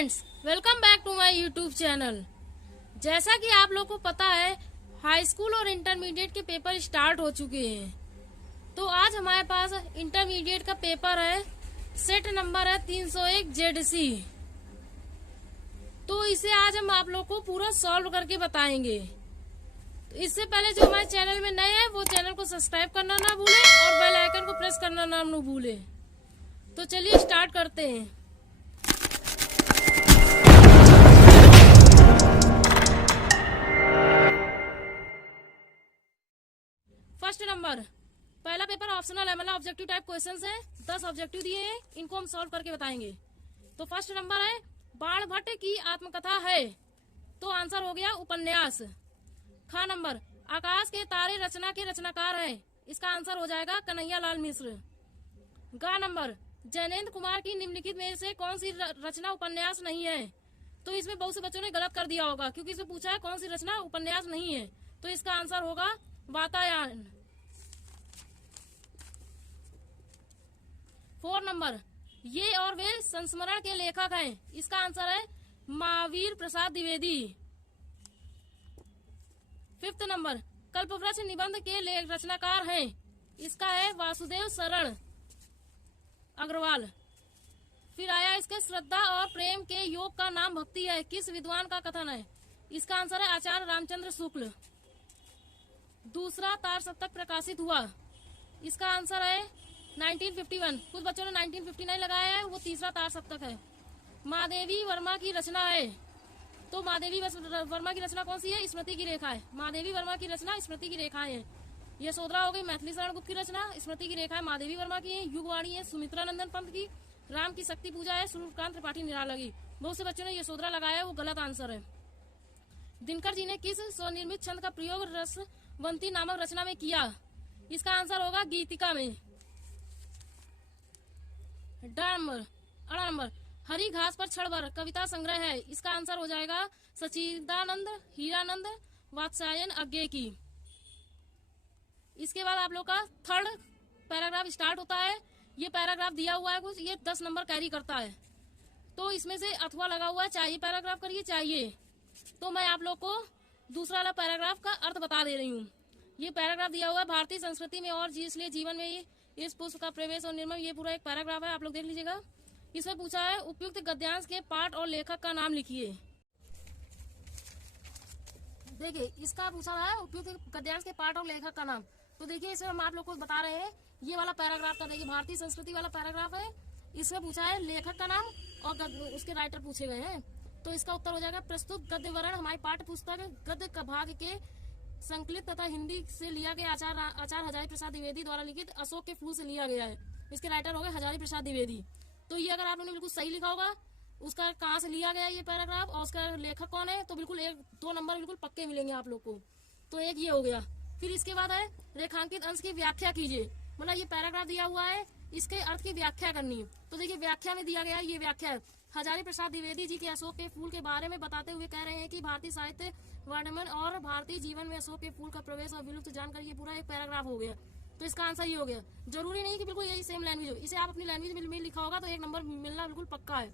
Friends, welcome back to my YouTube channel. जैसा कि आप लोग को पता है, हाई स्कूल और इंटरमीडिएट के पेपर स्टार्ट हो चुके हैं। तो आज हमारे पास इंटरमीडिएट का पेपर है, सेट नंबर है 301 जेडसी। तो इसे आज हम आप लोग को पूरा सॉल्व करके बताएंगे। तो इससे पहले जो हमारे चैनल में नए हैं वो चैनल को सब्सक्राइब करना ना भूलें और बेल आइकन को प्रेस करना ना भूलें। तो चलिए स्टार्ट करते हैं। फर्स्ट नंबर, पहला पेपर ऑप्शनल है, मतलब ऑब्जेक्टिव टाइप क्वेश्चंस है। 10 ऑब्जेक्टिव दिए हैं, इनको हम सॉल्व करके बताएंगे। तो फर्स्ट नंबर है, बाण भट्ट की आत्मकथा है, तो आंसर हो गया उपन्यास। खा नंबर, आकाश के तारे रचना के रचनाकार हैं, इसका आंसर हो जाएगा कन्हैया लाल मिश्र। गा नंबर, जैनेन्द्र कुमार की निम्नलिखित में से कौन सी रचना उपन्यास नहीं है। तो इसमें बहुत से बच्चों ने गलत कर दिया होगा, क्योंकि इसमें पूछा है कौन सी रचना उपन्यास नहीं है। तो इसका आंसर होगा वातायन। 4 नंबर, ये और वे संस्मरण के लेखक हैं, इसका आंसर है महावीर प्रसाद द्विवेदी। 5th नंबर, कल्पवृक्ष निबंध के रचनाकार हैं, इसका है वासुदेव शरण अग्रवाल। फिर आया इसके श्रद्धा और प्रेम के योग का नाम भक्ति है, किस विद्वान का कथन है। इसका आंसर है आचार्य रामचंद्र शुक्ल। दूसरा तार सप्तक प्रकाशित हुआ, इसका आंसर है 1951। कुछ बच्चों ने 1959 लगाया है, वो तीसरा तार सप्तक है। महादेवी वर्मा की रचना है, तो महादेवी वर्मा की रचना कौन सी है, स्मृति की रेखा है। महादेवी वर्मा की रचना स्मृति की रेखाएं है। यशोधरा हो गई मैथिली शरण गुप्त की रचना, स्मृति की रेखा है महादेवी वर्मा की है। युगवाणी है सुमित्रा नंदन पंत की। राम की शक्ति पूजा है सूर्यकांत त्रिपाठी निराला की। बहुत से बच्चों ने यशोधरा लगाया, वो गलत आंसर है। दिनकर जी ने किस स्वनिर्मित छंद का प्रयोग रसवंती नामक रचना में किया, इसका आंसर होगा गीतिका में। अड़ा नंबर, हरी घास पर क्षणभर कविता संग्रह है, इसका आंसर हो जाएगा सचिदानंद हीरानंद वात्स्यायन अज्ञे की। इसके बाद आप लोग का थर्ड पैराग्राफ स्टार्ट होता है। ये पैराग्राफ दिया हुआ है कुछ, ये 10 नंबर कैरी करता है। तो इसमें से अथवा लगा हुआ है, चाहिए पैराग्राफ करिए चाहिए। तो मैं आप लोग को दूसरा वाला पैराग्राफ का अर्थ बता दे रही हूँ। ये पैराग्राफ दिया हुआ है भारतीय संस्कृति में और इसलिए जीवन में इस पुष्प का प्रवेश और निर्माण, ये पूरा एक पैराग्राफ है, आप लोग देख लीजिएगा। इसमें पूछा है उपयुक्त गद्यांश के पाठ और लेखक का नाम लिखिए। देखिए इसका पूछा है उपयुक्त गद्यांश के पाठ और लेखक का नाम। तो देखिए इसमें हम आप लोग को बता रहे हैं, ये वाला पैराग्राफ था, देखिए भारतीय संस्कृति वाला पैराग्राफ है। इसमें पूछा है लेखक का नाम और उसके राइटर पूछे गए हैं। तो इसका उत्तर हो जाएगा प्रस्तुत गद्य वर्णन हमारी पाठ्य पुस्तक गद्य का भाग के संकलित तथा हिंदी से लिया गया आचार्य हजारी प्रसाद द्विवेदी द्वारा लिखित अशोक के फूल से लिया गया है। इसके राइटर हो गए हजारी प्रसाद द्विवेदी। तो ये अगर आप लोगों ने बिल्कुल सही लिखा होगा, उसका कहाँ से लिया गया ये पैराग्राफ और उसका लेखक कौन है, तो बिल्कुल 1-2 नंबर बिल्कुल पक्के मिलेंगे आप लोग को। तो एक ये हो गया। फिर इसके बाद है रेखांकित अंश की व्याख्या कीजिए, मतलब ये पैराग्राफ दिया हुआ है, इसके अर्थ की व्याख्या करनी है। तो देखिए व्याख्या में दिया गया है, ये व्याख्या है हजारी प्रसाद द्विवेदी जी के अशोक के फूल के बारे में बताते हुए कह रहे हैं कि भारतीय साहित्य वर्णन और भारतीय जीवन में अशोक के फूल का प्रवेश और विलुप्त जानकारी, ये पूरा एक पैराग्राफ हो गया। तो इसका आंसर ये हो गया। जरूरी नहीं कि बिल्कुल यही सेम लैंग्वेज हो, इसे आप अपनी लैंग्वेज में लिखा होगा तो 1 नंबर मिलना बिल्कुल पक्का है।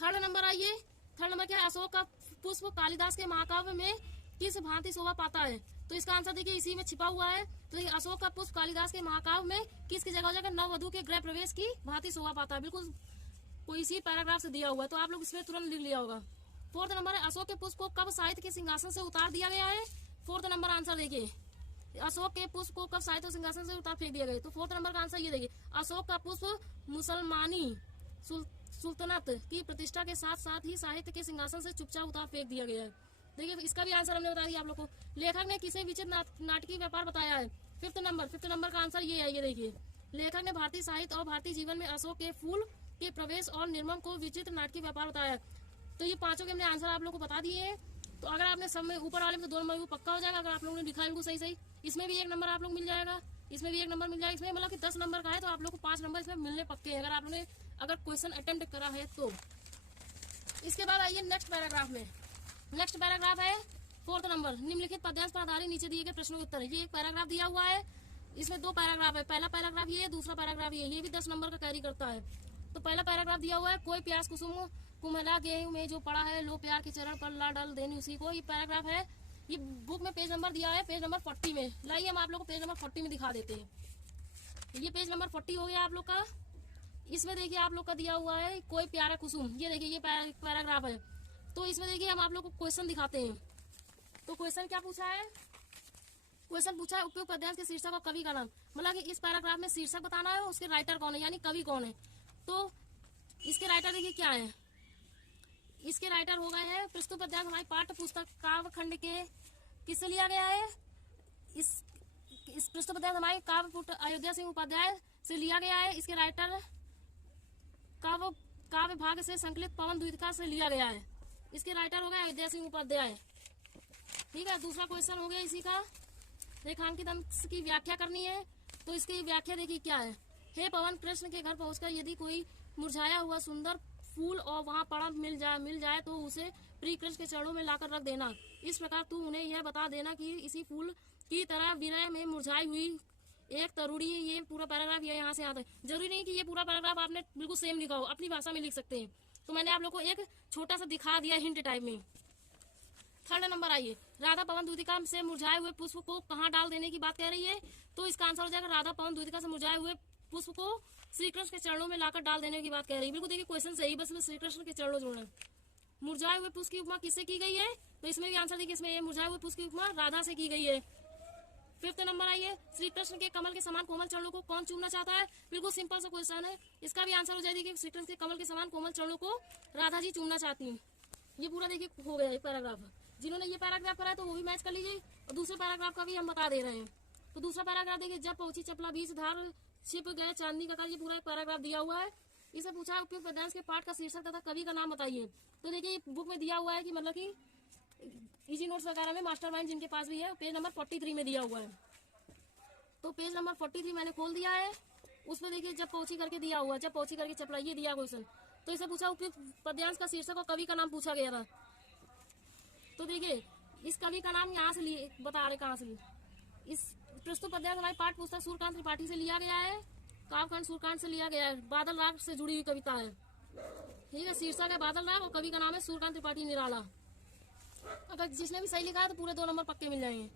थर्ड नंबर आइए, थर्ड नंबर क्या है, अशोक का पुष्प कालिदास के महाकाव्य में किस भांति शोभा पाता है। तो इसका आंसर देखिए इसी में छिपा हुआ है। तो अशोक का पुष्प कालिदास के महाकाव्य में किसकी जगह हो जाएगा, नववधु के गृह प्रवेश की भांति शोभा पाता है, बिल्कुल कोई इसी पैराग्राफ से दिया हुआ है। तो आप लोग इसमें तुरंत लिख लिया होगा। 4th नंबर है, अशोक के पुष्प को कब साहित्य के सिंहासन से उतार दिया गया है। 4th नंबर आंसर देखिए, अशोक के पुष्प को कब साहित्य सिंहासन से उतार फेंक दिया गया। तो 4th नंबर का आंसर ये देखिए, अशोक का पुष्प मुसलमानी सुल्तनत की प्रतिष्ठा के साथ साथ ही साहित्य के सिंहासन से चुपचाप उतार फेंक दिया गया है। देखिए इसका भी आंसर हमने बता दिया आप लोग को। लेखक ने किसे विचित्र नाटकीय व्यापार बताया है। 5th नंबर का आंसर ये है, ये देखिए लेखक ने भारतीय साहित्य और भारतीय जीवन में अशोक के फूल के प्रवेश और निर्मम को विचित्र नाटकीय व्यापार बताया। तो ये पांचों के हमने आंसर आप लोग को बता दिए हैं। तो अगर आपने सब में ऊपर वाले में तो 2 नंबर पक्का हो जाएगा, अगर आप लोगों ने लिखा इनको सही। इसमें भी 1 नंबर आप लोग मिल जाएगा, इसमें भी 1 नंबर मिल जाएगा। इसमें मतलब कि 10 नंबर का है तो आप लोग को 5 नंबर इसमें मिलने पक्के हैं, अगर आप लोगों ने अगर क्वेश्चन अटेम्प्ट करा है तो। इसके बाद आइए नेक्स्ट पैराग्राफ में। नेक्स्ट पैराग्राफ है 4th नंबर, निम्नलिखित पद्यांश पर आधारित नीचे दिए गए प्रश्नों के उत्तर। ये एक पैराग्राफ दिया हुआ है, इसमें 2 पैराग्राफ है, पहला पैराग्राफ ये, दूसरा पैराग्राफ ये भी 10 नंबर का कैरी करता है। तो पहला पैराग्राफ दिया हुआ है, कोई प्यास कुसुम कुमला गेहूं में जो पड़ा है, लो प्यार के चरण पर ला डल देनी उसी को। ये पैराग्राफ है, ये बुक में पेज नंबर दिया है, पेज नंबर 40 में। लाइए हम आप लोग को पेज नंबर 40 में दिखा देते हैं। ये पेज नंबर 40 हो गया आप लोग का। इसमें देखिए आप लोग का दिया हुआ है कोई प्यारा कुसुम। ये देखिए ये पैराग्राफ है। तो इसमें देखिए हम आप लोग को क्वेश्चन दिखाते हैं। तो क्वेश्चन क्या पूछा है? क्वेश्चन पूछा है उपयुक्त पद्यांश के शीर्षक और कवि का नाम। मतलब कि इस पैराग्राफ में शीर्षक बताना है, उसके राइटर कौन है, यानी कवि कौन है। तो इसके राइटर देखिए क्या है। इसके राइटर हो गए हैं प्रस्तुत पद्यांश हमारी पाठ्य पुस्तक काव्य खंड के किससे लिया गया है? इस प्रस्तुत पद्यांश हमारे काव्य अयोध्या सिंह उपाध्याय से लिया गया है। इसके राइटर काव्य भाग से संकलित पवन द्वितिका से लिया गया है। इसके राइटर हो गए अयोध्या सिंह उपाध्याय। ठीक है, दूसरा क्वेश्चन हो गया इसी का, रेखांकित अंश की व्याख्या करनी है। तो इसकी व्याख्या देखिए क्या है। हे पवन, कृष्ण के घर पहुंचकर यदि कोई मुरझाया हुआ सुंदर फूल और वहां पड़ा मिल जाए तो उसे प्रिय कृष्ण के चरणों में लाकर रख देना। इस प्रकार तू उन्हें यह बता देना कि इसी फूल की तरह विनय में मुरझाई हुई एक तरुणी। ये पूरा पैराग्राफ ये यहाँ से आता है। जरूरी नहीं कि ये पूरा पैराग्राफ आपने बिल्कुल सेम लिखा हो, अपनी भाषा में लिख सकते हैं। तो मैंने आप लोग को एक छोटा सा दिखा दिया हिंट टाइप में। थर्ड नंबर आइए, राधा पवन द्वितिका से मुरझाए हुए पुष्प को कहाँ डाल देने की बात कह रही है। तो इसका आंसर हो जाएगा राधा पवन द्वितिका से मुरझाए हुए पुष्प को श्री कृष्ण के चरणों में लाकर डाल देने की बात कह रही है। बिल्कुल देखिए क्वेश्चन सही, बस श्री कृष्ण के चरणों जोड़ना। मुरझाए हुए पुष्प की उपमा किससे की गई है? तो इसमें भी आंसर देखिए, इसमें ये मुरझाए हुए पुष्प की उपमा राधा से की गई है। फिफ्थ नंबर आइए, श्री कृष्ण के कमल के समान कोमल चरणों को कौन चूमना चाहता है? बिल्कुल सिंपल सा क्वेश्चन है। इसका भी आंसर हो जाएगी कि श्री कृष्ण के कमल के समान कोमल चरणों को राधा जी चूमना चाहती हैं। ये पूरा देखिए हो गया ये पैराग्राफ। जिन्होंने ये पैराग्राफ कराया तो वो भी मैच कर लीजिए, और दूसरे पैराग्राफ का भी हम बता दे रहे हैं। तो दूसरा पैराग्राफ देखिए, जब पहुंची चपला बीच धार छिप गए चांदनी का, ये पूरा पैराग्राफ दिया हुआ है। इसे पूछा है उपयुक्त पद्यांश के पाठ का शीर्षक तथा कवि का नाम बताइए। तो देखिए बुक में दिया हुआ है कि मतलब कि इजी नोट्स वगैरह में मास्टरमाइंड जिनके पास भी है, पेज नंबर 43 में दिया हुआ है। तो पेज नंबर 43 मैंने खोल दिया है। उसमें देखिए जब पहुंची करके दिया हुआ है, जब पहुंची करके चपला, ये दिया क्वेश्चन। तो इसे पूछा उपयुक्त पद्यांश का शीर्षक और कवि का नाम पूछा गया था। तो देखिए इस कवि का नाम यहाँ से लिए बता रहे कहाँ से लिए। इस प्रस्तुत पद्यांश हमारी पाठ पुस्तक सूर्यकांत त्रिपाठी से लिया गया है। काव्यखंड सूर्यकांत से लिया गया है। बादल राग से जुड़ी हुई कविता है। ठीक है, शीर्षक है बादल राग और कवि का नाम है सूर्यकांत त्रिपाठी निराला। अगर जिसने भी सही लिखा है तो पूरे 2 नंबर पक्के मिल जाएंगे।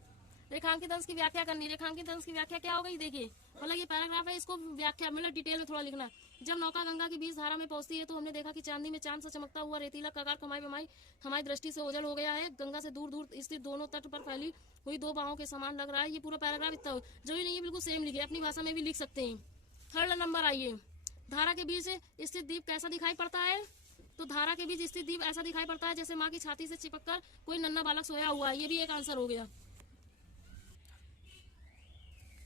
रेखांकित अंश की व्याख्या करनी। रेखांकित अंश की व्याख्या क्या हो गई? देखिए मतलब ये पैराग्राफ है, इसको व्याख्या मतलब डिटेल में थोड़ा लिखना। जब नौका गंगा की बीच धारा में पहुंचती है तो हमने देखा कि चांदी में चांद सा चमकता हुआ रेतीला कगार कमाई बमाई हमारी दृष्टि से ओझल हो गया है। गंगा से दूर दूर स्थित दोनों तट पर फैली हुई 2 बाहों के समान लग रहा है। ये पूरा पैराग्राफ इतना जरूरी नहीं है बिल्कुल सेम लिखे, अपनी भाषा में भी लिख सकते हैं। थर्ड नंबर आइए, धारा के बीच स्थित द्वीप कैसा दिखाई पड़ता है? तो धारा के बीच स्थित द्वीप ऐसा दिखाई पड़ता है जैसे माँ की छाती से चिपककर कोई नन्हा बालक सोया हुआ है। ये भी एक आंसर हो गया।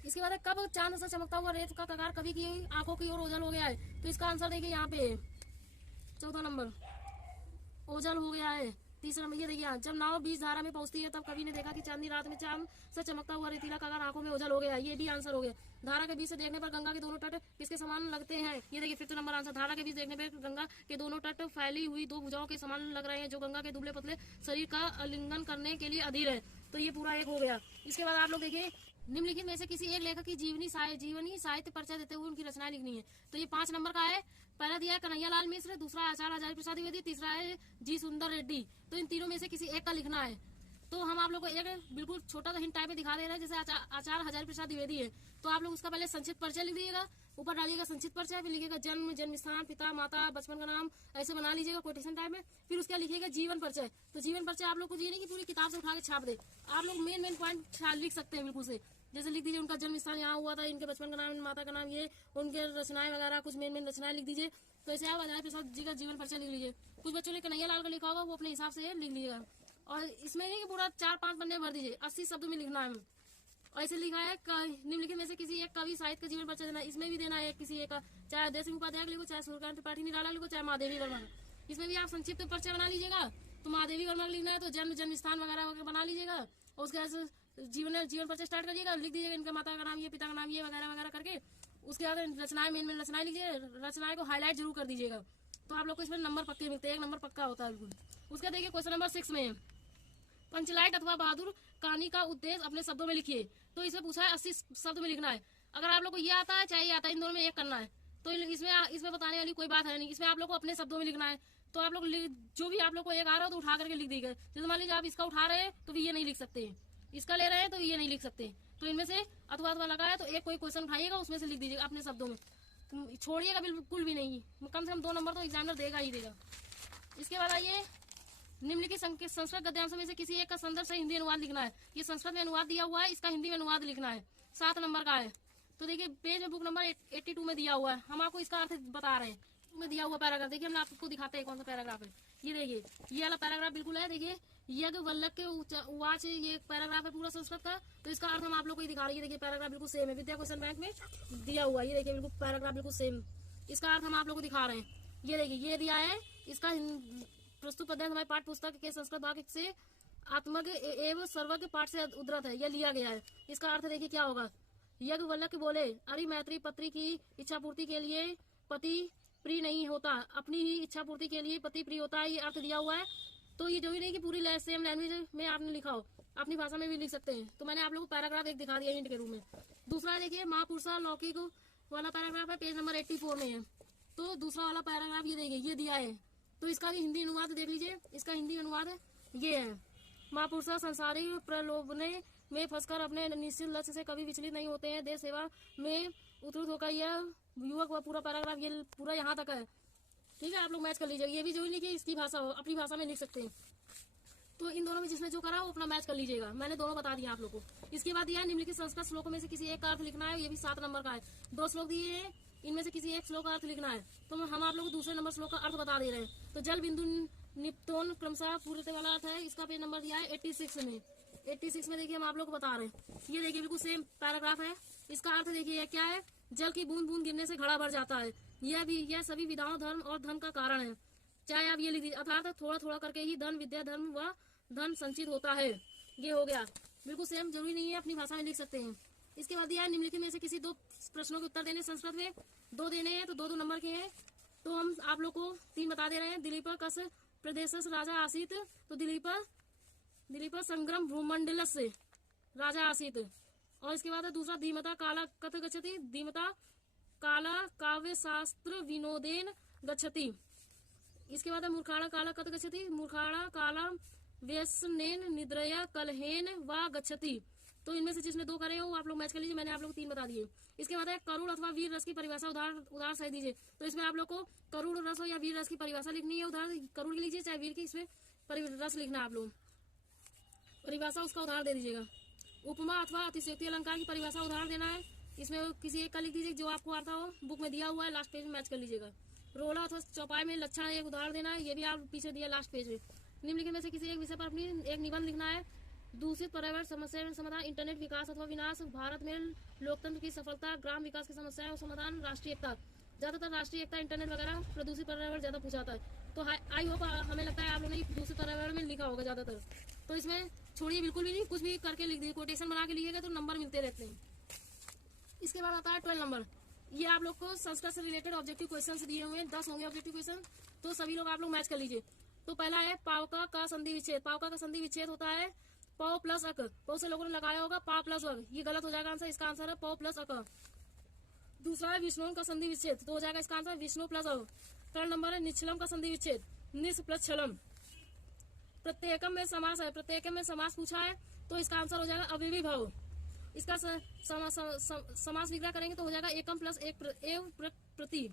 इसके बाद कब चांद सा चमकता हुआ रेत का कगार कवि की आंखों की ओर ओझल हो गया है। तो इसका आंसर देखिए यहाँ पे 14 नंबर ओझल हो गया है। तीसरा नंबर ये देखिए, जब नाव बीच धारा में पहुंचती है तब कवि ने देखा कि चांदनी रात में चांद से चमकता हुआ रेतीला कगार आंखों में ओझल हो गया। ये भी आंसर हो गया। धारा के बीच से देखने पर गंगा के दोनों तट किसके समान लगते हैं? ये देखिए 5th नंबर आंसर। धारा के बीच देखने पर गंगा के दोनों तट फैली हुई 2 भुजाओं के समान लग रहे हैं जो गंगा के दुबले पतले शरीर का आलिंगन करने के लिए अधीर है। तो ये पूरा एक हो गया। इसके बाद आप लोग देखिए, निम्नलिखित में से किसी एक लेखक की जीवनी साहित्य परिचय देते हुए उनकी रचनाएं लिखनी है। तो ये 5 नंबर का है। पहला दिया है कन्हैया लाल मिश्र, दूसरा आचार्य हजारी प्रसाद द्विवेदी, तीसरा है जी सुंदर रेड्डी। तो इन तीनों में से किसी एक का लिखना है। तो हम आप लोग को एक बिल्कुल छोटा सा हिंट टाइप में दिखा दे रहे हैं। जैसे आचार्य हजारी प्रसाद द्विवेदी है तो आप लोग उसका पहले संक्षिप्त परिचय लिख दीजिएगा, ऊपर डालिएगा संक्षिप्त परिचय, फिर लिखिएगा जन्म, जन्म स्थान, पिता माता, बचपन का नाम, ऐसे बना लीजिएगा कोटेशन टाइप में। फिर उसके बाद लिखिएगा जीवन परिचय। तो जीवन परिचय आप लोग को ये नहीं कि पूरी किताब से उठा के छाप दे, आप लोग मेन पॉइंट लिख सकते हैं बिल्कुल से। जैसे लिख दीजिए उनका जन्म स्थान यहाँ हुआ था, इनके बचपन का नाम, माता का नाम, ये उनके रचनाएं वगैरह कुछ मेन रचनाएं लिख दीजिए। तो ऐसे आप हजारी प्रसाद जी का जीवन परिचय लिख लीजिए। कुछ बच्चों ने कन्हैया लाल का लिखा होगा वो अपने हिसाब से लिख लीजिएगा। और इसमें नहीं कि पूरा 4-5 पन्ने भर दीजिए, 80 शब्द में लिखना है। और ऐसे लिखा है निम्नलिखित में से किसी एक कवि साहित्य का जीवन परिचय देना। इसमें भी देना है किसी एक का, चाहे अयोध्या सिंह उपाध्याय लिखो, चाहे सूर्यकांत त्रिपाठी निराला लिखो, चाहे महादेवी वर्मा। इसमें भी आप संक्षिप्त परिचय बना लीजिएगा। तो महादेवी वर्मा लिखना है तो जन्म स्थान वगैरह बना लीजिएगा। और उसके बाद जीवन परिचय स्टार्ट करिएगा, लिख दीजिएगा इनका माता का नाम, ये पिता का नाम, ये वगैरह वगैरह करके। उसके बाद रचनाएं मेन रचनाएं लीजिए, रचनाएं को हाईलाइट जरूर कर दीजिएगा। तो आप लोग को इसमें नंबर पक्के मिलते हैं, 1 नंबर पक्का होता है बिल्कुल। उसका देखिए क्वेश्चन नंबर 6 में पंचलाइट अथवा बहादुर कहानी का उद्देश्य अपने शब्दों में लिखिए। तो इसे पूछा है 80 शब्द में लिखना है। अगर आप लोग को ये आता है चाहे ये आता है, इन दोनों में एक करना है। तो इसमें बताने वाली कोई बात है नहीं। इसमें आप लोग को अपने शब्दों में लिखना है। तो आप लोग जो भी आप लोग को एक आ रहा हो तो उठा करके लिख दीजिएगा। जैसे मान लीजिए आप इसका उठा रहे हैं तो ये नहीं लिख सकते, इसका ले रहे हैं तो ये नहीं लिख सकते। तो इनमें से अथवा अथवा लगा है तो एक कोई क्वेश्चन उठाइएगा, उसमें से लिख दीजिएगा अपने शब्दों में, छोड़िएगा बिल्कुल भी नहीं। कम से कम 2 नंबर तो एग्जामिनर देगा ही देगा। इसके बाद आइए, निम्नलिखित संस्कृत गद्यांशों में से किसी एक का संदर्भ से हिंदी अनुवाद लिखना है। ये संस्कृत में अनुवाद दिया हुआ है, इसका हिंदी में अनुवाद लिखना है। 7 नंबर का है। तो देखिए पेज में बुक नंबर 82 में दिया हुआ है। हम आपको इसका अर्थ बता रहे हैं। में दिया हुआ पैराग्राफ देखिए, हम आपको दिखाते हैं कौन सा पैराग्राफ है। ये देखिए, ये वाला पैराग्राफ बिल्कुल है। देखिए यज्ञ वल्लभ के उवाच, ये पैराग्राफ है पूरा संस्कृत का। तो इसका अर्थ हम आप लोग को दिखा रही है। देखिए पैराग्राफ बिल्कुल सेम है, विद्या क्वेश्चन बैंक में दिया हुआ है। ये देखिए बिल्कुल पैराग्राफ बिल्कुल सेम, इसका अर्थ हम आप लोग को दिखा रहे हैं। ये देखिए ये दिया है, इसका प्रस्तुत पद्य हमारे पाठ पुस्तक के संस्कृत भाग से आत्मक एवं सर्वज्ञ पाठ से उद्धृत है, यह लिया गया है। इसका अर्थ देखिए क्या होगा। यज्ञ वल्लभ बोले, अरे मैत्री पत्री की इच्छा पूर्ति के लिए पति प्रिय नहीं होता, अपनी ही इच्छा पूर्ति के लिए पति प्रिय होता है। ये अर्थ दिया हुआ है। तो ये जो भी नहीं कि पूरी सेम लैंग्वेज में आपने लिखा हो, अपनी भाषा में भी लिख सकते हैं। तो मैंने आप लोगों को पैराग्राफ एक दिखा दिया हिंट के रूप में। दूसरा देखिए महापुरुषा लौकिक वाला पैराग्राफ है, पेज नंबर 84 में है। तो दूसरा वाला पैराग्राफ ये देखिए ये दिया है। तो इसका भी हिंदी अनुवाद देख लीजिए। इसका हिंदी अनुवाद ये है, महापुरुषा संसारिक प्रलोभने में फंसकर अपने निश्चित लक्ष्य से कभी विचलित नहीं होते हैं। देश सेवा में उतरुत होकर यह युवक व पूरा पैराग्राफ ये पूरा यहाँ तक है। ठीक है, आप लोग मैच कर लीजिएगा। ये भी जो लिखिए इसकी भाषा हो, अपनी भाषा में लिख सकते हैं। तो इन दोनों में जिसने जो करा वो अपना मैच कर लीजिएगा। मैंने दोनों बता दिया आप लोग को। इसके बाद यह निम्नलिखित संस्कृत श्लोकों में से किसी एक का अर्थ लिखना है। ये भी 7 नंबर का है। 2 श्लोक दिए हैं, इनमें से किसी एक श्लोक का अर्थ लिखना है। तो हम आप लोग को दूसरे नंबर श्लोक का अर्थ बता दे रहे हैं। तो जल बिंदु निप्तोन क्रमशः पूर्णते वाला अर्थ है। इसका पेज नंबर दिया है 86 में। 86 में देखिए हम आप लोग को बता रहे हैं। ये देखिए बिल्कुल सेम पैराग्राफ है। इसका अर्थ देखिए क्या है, जल की बूंद बूंद गिरने से घड़ा भर जाता है। यह सभी विधाओं धर्म और धन का कारण है। चाहे आप ये लिख दीजिए, अर्थात थोड़ा थोड़ा करके ही धन विद्या धर्म व धन संचित होता है। ये हो गया बिल्कुल सेम, जरूरी नहीं है अपनी भाषा में लिख सकते हैं। इसके बाद यह निम्नलिखित में से किसी 2 प्रश्नों के उत्तर देने संस्कृत में 2 देने हैं। तो 2 नंबर के हैं। तो हम आप लोग को 3 बता दे रहे हैं। दिलीप कस प्रदेश राजा आसित, तो दिलीप संग्रम भूमंडल से राजा आसित। और इसके बाद दूसरा धीमता काला कथ गच्छति, धीमता काला काव्य शास्त्र विनोदेन गच्छति। इसके बाद मूर्खाणा काला कथ गच्छति, मूर्खाणा काला व्यसनेन निद्रया कलहेन वा गच्छति। तो इनमें से जिसने 2 करे हो आप लोग मैच कर लीजिए। मैंने आप लोग 3 बता दिए। इसके बाद है करुण अथवा वीर रस की परिभाषा उदाहरण सही दीजिए। तो इसमें आप लोग को करुण रस हो या वीर रस की परिभाषा लिखनी है। उदाहरण करुण की लीजिए चाहे वीर की, इसमें रस लिखना है। आप लोग परिभाषा उसका उदाहरण दे दीजिएगा। उपमा अथवा अतिशयोक्ति अलंकार की परिभाषा उदाहरण देना है। इसमें किसी एक का लिख दीजिए जो आपको आता हो, बुक में दिया हुआ है, लास्ट पेज में मैच कर लीजिएगा। रोला अथवा चौपाई में लक्षण एक उदाहरण देना है। ये भी आप पीछे दिया लास्ट पेज में। निम्नलिखित में से किसी एक विषय पर अपनी एक निबंध लिखना है। दूषित पर्यावरण समस्या में समाधान, इंटरनेट विकास अथवा विनाश, भारत में लोकतंत्र की सफलता, ग्राम विकास की समस्याएं और समाधान, राष्ट्रीय एकता। ज्यादातर राष्ट्रीय एकता, इंटरनेट वगैरह, प्रदूषित पर्यावरण ज्यादा पूछा जाता है। तो आई होप हमें लगता है आप लोगों ने दूषित पर्यावरण में लिखा होगा ज्यादातर। तो इसमें छोड़िए बिल्कुल भी नहीं, कुछ भी करके लिख दीजिए। कोटेशन बना के लिखिएगा तो नंबर मिलते रहते हैं। इसके बाद आता है 12 नंबर। ये आप लोग को संस्कृत से रिलेटेड ऑब्जेक्टिव क्वेश्चन दिए हुए हैं। 10 होंगे ऑब्जेक्टिव क्वेश्चन। तो सभी लोग आप लोग मैच कर लीजिए। तो पहला है पावका का संधि विच्छेद। पावका का संधि विच्छेद होता है पौ प्लस अक। बहुत से लोगों ने लगाया होगा पा प्लस अक, ये गलत हो जाएगा आंसर। इसका आंसर है पौ प्लस अक। दूसरा है विष्णु का संधि विच्छेद, तो हो जाएगा इसका आंसर विष्णु प्लस अ। 3rd नंबर है निश्चलम का संधि विच्छेद, निस प्लस छलम। प्रत्येकम में समास है, प्रत्येकम में समास पूछा है तो इसका आंसर हो जाएगा अव्ययी भाव। इसका समास विग्रह करेंगे तो हो जाएगा एकम प्लस एक प्रति।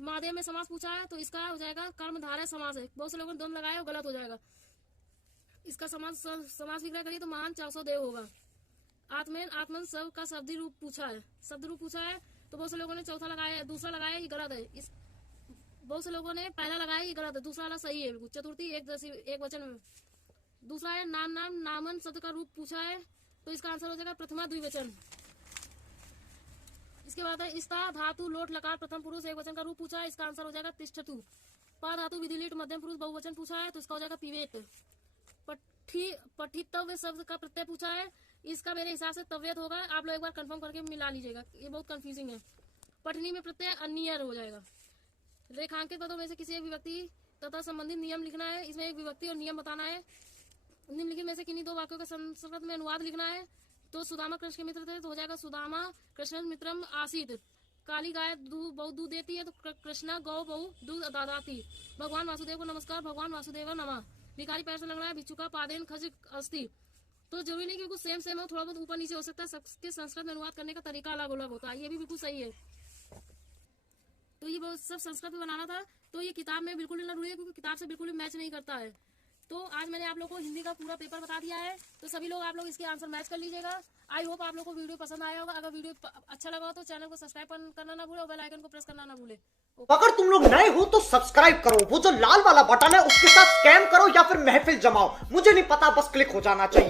माध्यम में समास पूछा है तो इसका हो जाएगा कर्मधारय समास है। बहुत से लोगों ने दम लगाया, गलत हो जाएगा। इसका समास विग्रह करिए तो महान 400 देव होगा। आत्मेन आत्मन सब का शब्द रूप पूछा है, शब्द रूप पूछा है तो बहुत से लोगों ने चौथा लगाया, दूसरा लगाया, ये गलत है। इस बहुत से लोगों ने पहला लगाया, ये गलत है। दूसरा वाला सही है बिल्कुल। चतुर्थी एक वचन में। दूसरा है नाम नाम नामन शब्द का रूप पूछा है तो इसका आंसर हो जाएगा प्रथमा द्विवचन। इसके बाद है स्था धातु लोट लकार प्रथम पुरुष एक वचन का रूप पूछा है, इसका आंसर हो जाएगा तिष्ठतु। पा धातु विधिलिट मध्यम पुरुष बहुवचन पूछा है तो इसका हो जाएगा पिवेत। पठितव्य शब्द का प्रत्यय पूछा है, इसका मेरे हिसाब से तव्यत होगा। आप लोग एक बार कंफर्म करके मिला लीजिएगा, ये बहुत कंफ्यूजिंग है। पठनी में प्रत्यय अनियर हो जाएगा। रेखांकित पदों में से किसी एक विभक्ति तथा संबंधित नियम लिखना है। इसमें एक विभक्ति और नियम बताना है। निम्नलिखित में से किन्हीं 2 वाक्यों का संस्कृत में अनुवाद लिखना है। तो सुदामा कृष्ण के मित्र थे तो हो जाएगा सुदामा कृष्ण मित्रम आसीत। काली गाय बहु दूध देती है तो कृष्णा गौ बहु दूध दाती। भगवान वासुदेव को नमस्कार, भगवान वासुदेव नमः। भिखारी पैर से लग रहा है, भिक्षुका पादेन खज अस्थि। तो जरूरी नहीं कि बिल्कुल सेम सेम हो, थोड़ा बहुत ऊपर नीचे हो सकता है, सबके संस्कृत में अनुवाद करने का तरीका अलग अलग होता है, ये भी बिल्कुल सही है। तो ये बहुत सब संस्कृत में बनाना था, तो ये किताब में बिल्कुल ना ढूंढिए क्योंकि किताब से बिल्कुल भी मैच नहीं करता है। तो आज मैंने आप लोग को हिंदी का पूरा पेपर बता दिया है, तो सभी लोग आप लोग इसके आंसर मैच कर लीजिएगा। आई होप आप लोग को वीडियो पसंद आया होगा। अगर वीडियो अच्छा लगा हो तो चैनल को सब्सक्राइब करना ना भूले और बेल आइकन को प्रेस करना ना भूले। अगर तुम लोग नए हो तो सब्सक्राइब करो, वो जो लाल वाला बटन है उसके साथ स्कैम करो या फिर महफिल जमाओ, मुझे नहीं पता, बस क्लिक हो जाना चाहिए।